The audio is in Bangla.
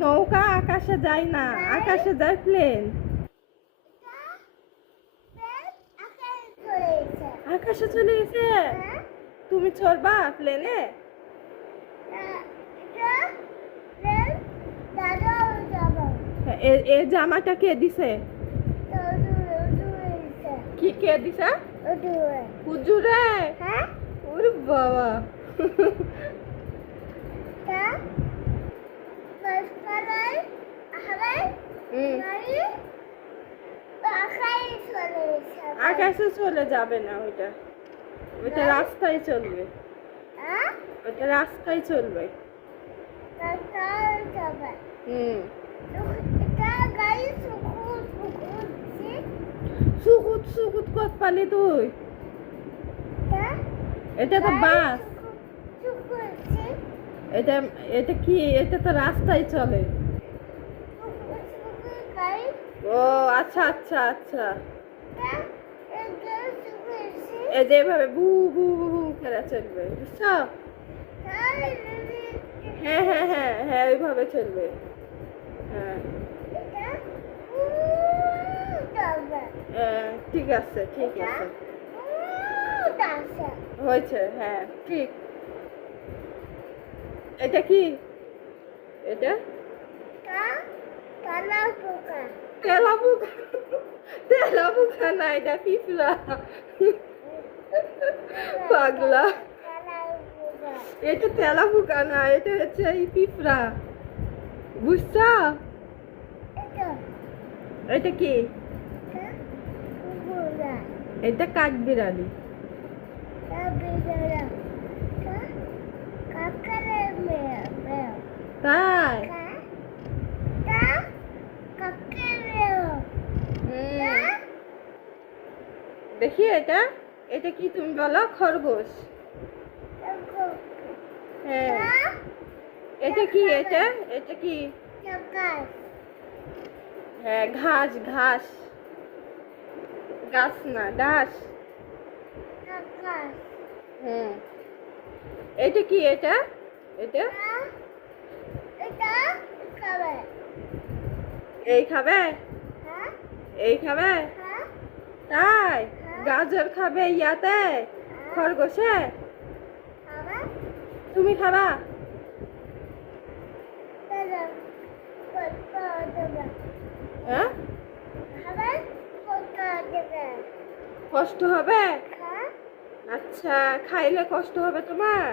নৌকা আকাশে যায় না, আকাশে যায় প্লেন। আকাশে চলে গেছে। তুমি চড়বা প্লেনে? এ জামাটা কে দিছে? কি কে দিছে? হুজুরে। ওরে বাবা। আকাশে চলে যাবে না, ওইটা ওইটা রাস্তায় চলবে। ওইটা রাস্তায় চলবে। সুকুত সুকুত কত পালি তুই? এটা তো বাস। এটা এটা কি? এটা তো রাস্তায় চলে। ও আচ্ছা আচ্ছা আচ্ছা। এই যে এভাবে বু বু বু বু করে চলবে, বুঝছো? হ্যাঁ হ্যাঁ হ্যাঁ হ্যাঁ, ওইভাবে চলবে। হ্যাঁ ঠিক আছে ঠিক আছে, হয়েছে। হ্যাঁ ঠিক। এটা কি? এটা তেলাপোকা। তেলাপোকা না, এটা পিঁপড়া। পাগলা। এটা তেলাপোকা না, এটা হচ্ছে এই পিঁপড়া, বুঝছো? এটা কি? এটা কাঠবিড়ালি। তাই? দেখি এটা, এটা কি তুমি বলো? খরগোশ। হ্যাঁ। এটা কি? এটা এটা কি? হ্যাঁ ঘাস ঘাস। গাছ না, ঘাস। হুম। এটা কি? এটা এটা এই খাবে? এই খাবে? তাই? গাজর খাবে ইয়াতে, খরগোশে? তুমি খাবা? হ্যাঁ, কষ্ট হবে? আচ্ছা, খাইলে কষ্ট হবে তোমার?